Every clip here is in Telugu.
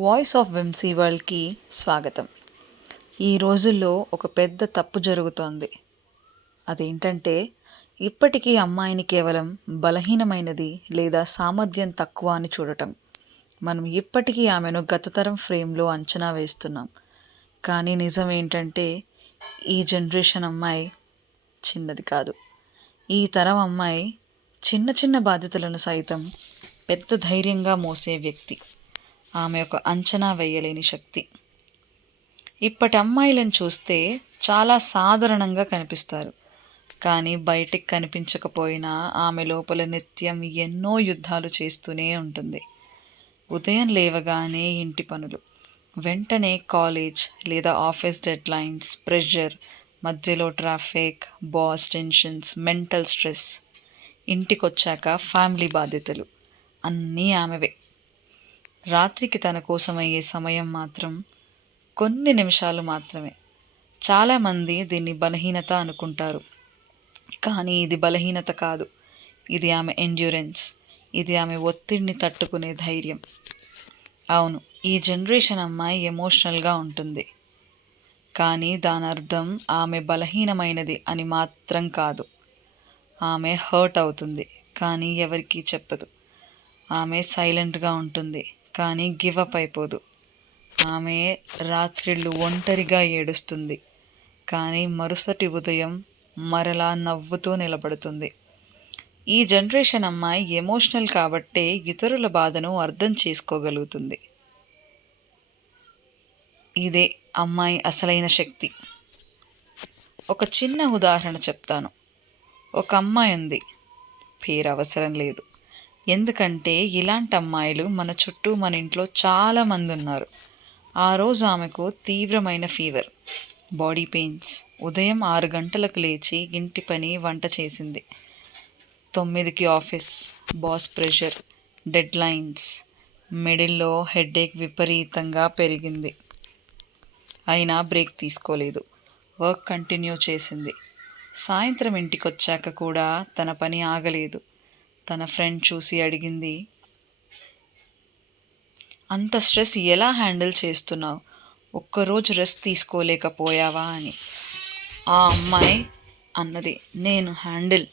వాయిస్ ఆఫ్ విమ్సీ వరల్డ్కి స్వాగతం. ఈ రోజుల్లో ఒక పెద్ద తప్పు జరుగుతోంది. అదేంటంటే ఇప్పటికీ అమ్మాయిని కేవలం బలహీనమైనది లేదా సామర్థ్యం తక్కువ అని చూడటం. మనం ఇప్పటికీ ఆమెను గతతరం ఫ్రేమ్లో అంచనా వేస్తున్నాం. కానీ నిజం ఏంటంటే ఈ జనరేషన్ అమ్మాయి చిన్నది కాదు. ఈ తరం అమ్మాయి చిన్న చిన్న బాధ్యతలను సైతం పెద్ద ధైర్యంగా మోసే వ్యక్తి. ఆమె ఒక అంచనా వేయలేని శక్తి. ఇప్పటి అమ్మాయిలను చూస్తే చాలా సాధారణంగా కనిపిస్తారు. కానీ బయటికి కనిపించకపోయినా ఆమె లోపల నిత్యం ఎన్నో యుద్ధాలు చేస్తూనే ఉంటుంది. ఉదయం లేవగానే ఇంటి పనులు వెంటనే కాలేజ్ లేదా ఆఫీస్ డెడ్లైన్స్ ప్రెషర్ మధ్యలో traffic boss tensions mental stress ఇంటికొచ్చాక ఫ్యామిలీ బాధ్యతలు అన్నీ ఆమెవే. రాత్రికి తన కోసం అయ్యే సమయం మాత్రం కొన్ని నిమిషాలు మాత్రమే. చాలామంది దీన్ని బలహీనత అనుకుంటారు. కానీ ఇది బలహీనత కాదు. ఇది ఆమె ఎండ్యూరెన్స్ ఇది ఆమె ఒత్తిడిని తట్టుకునే ధైర్యం. అవును ఈ జనరేషన్ అమ్మాయి ఎమోషనల్గా ఉంటుంది. కానీ దాని అర్థం ఆమె బలహీనమైనది అని మాత్రం కాదు. ఆమె హర్ట్ అవుతుంది. కానీ ఎవరికీ చెప్పదు. ఆమె సైలెంట్గా ఉంటుంది. కానీ గివ్ అప్ అయిపోదు. ఆమె రాత్రిళ్ళు ఒంటరిగా ఏడుస్తుంది. కానీ మరుసటి ఉదయం మరలా నవ్వుతూ నిలబడుతుంది. ఈ జనరేషన్ అమ్మాయి ఎమోషనల్ కాబట్టే ఇతరుల బాధను అర్థం చేసుకోగలుగుతుంది. ఇదే అమ్మాయి అసలైన శక్తి. ఒక చిన్న ఉదాహరణ చెప్తాను. ఒక అమ్మాయి ఉంది. పేరు అవసరం లేదు. ఎందుకంటే ఇలాంటి అమ్మాయిలు మన చుట్టూ మన ఇంట్లో చాలామంది ఉన్నారు. ఆ రోజు ఆమెకు తీవ్రమైన ఫీవర్ బాడీ పెయిన్స్ ఉదయం ఆరు గంటలకు లేచి ఇంటి పని వంట చేసింది. తొమ్మిదికి office boss pressure deadlines మిడిల్లో హెడేక్ విపరీతంగా పెరిగింది. అయినా బ్రేక్ తీసుకోలేదు. వర్క్ కంటిన్యూ చేసింది. సాయంత్రం ఇంటికి వచ్చాక కూడా తన పని ఆగలేదు. తన ఫ్రెండ్ చూసి అడిగింది అంత స్ట్రెస్ ఎలా హ్యాండిల్ చేస్తున్నావు? ఒక్కరోజు రెస్ట్ తీసుకోలేకపోయావా? అని. ఆ అమ్మాయి అన్నది నేను హ్యాండిల్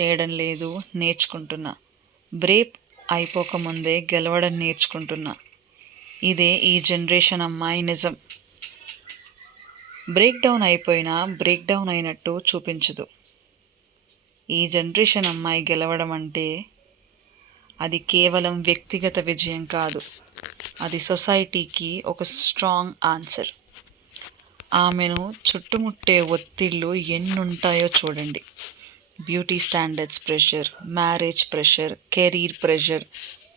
చేయడం లేదు నేర్చుకుంటున్నా. బ్రేక్ అయిపోకముందే గెలవడం నేర్చుకుంటున్నా. ఇదే ఈ జనరేషన్ అమ్మాయి నిజం. బ్రేక్ డౌన్ అయిపోయినా బ్రేక్ డౌన్ అయినట్టు చూపించదు. ఈ జనరేషన్ అమ్మాయి గెలవడం అంటే అది కేవలం వ్యక్తిగత విజయం కాదు. అది సొసైటీకి ఒక స్ట్రాంగ్ ఆన్సర్. ఆమెను చుట్టుముట్టే ఒత్తిళ్ళు ఎన్నుంటాయో చూడండి. Beauty standards pressure marriage pressure career pressure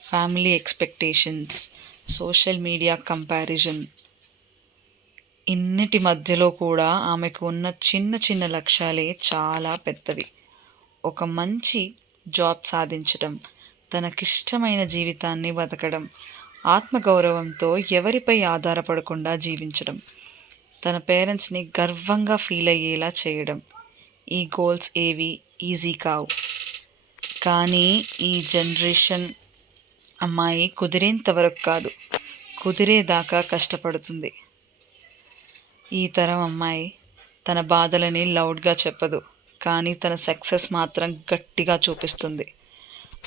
family expectations social media comparison. ఇన్నిటి మధ్యలో కూడా ఆమెకు ఉన్న చిన్న చిన్న లక్ష్యాలే చాలా పెద్దవి. ఒక మంచి జాబ్ సాధించడం తనకిష్టమైన జీవితాన్ని బతకడం ఆత్మగౌరవంతో ఎవరిపై ఆధారపడకుండా జీవించడం తన పేరెంట్స్ని గర్వంగా ఫీల్ అయ్యేలా చేయడం. ఈ గోల్స్ ఏవి? ఈజీ కావు. కానీ ఈ జనరేషన్ అమ్మాయి కుదిరేంత వరకు కాదు కుదిరేదాకా కష్టపడుతుంది. ఈ తరం అమ్మాయి తన బాధలని లౌడ్గా చెప్పదు. కానీ తన సక్సెస్ మాత్రం గట్టిగా చూపిస్తుంది.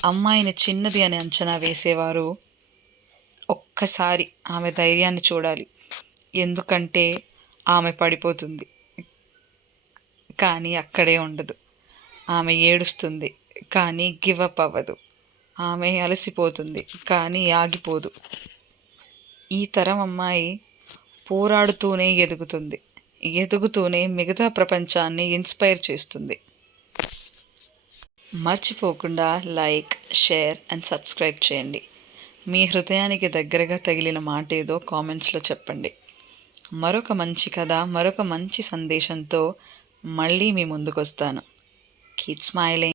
అమ్మాయిని చిన్నది అని అంచనా వేసేవారు ఒక్కసారి ఆమె ధైర్యాన్ని చూడాలి. ఎందుకంటే ఆమె పడిపోతుంది. కానీ అక్కడే ఉండదు. ఆమె ఏడుస్తుంది. కానీ గివ్ అప్ అవ్వదు. ఆమె అలసిపోతుంది. కానీ ఆగిపోదు. ఈ తరం అమ్మాయి పోరాడుతూనే ఎదుగుతుంది. ఎదుగుతూనే మిగతా ప్రపంచాన్ని ఇన్స్పైర్ చేస్తుంది. మర్చిపోకుండా లైక్ షేర్ అండ్ సబ్స్క్రైబ్ చేయండి. మీ హృదయానికి దగ్గరగా తగిలిన మాట ఏదో కామెంట్స్లో చెప్పండి. మరొక మంచి కథ మరొక మంచి సందేశంతో మళ్ళీ మీ ముందుకు వస్తాను కీప్ స్మైలింగ్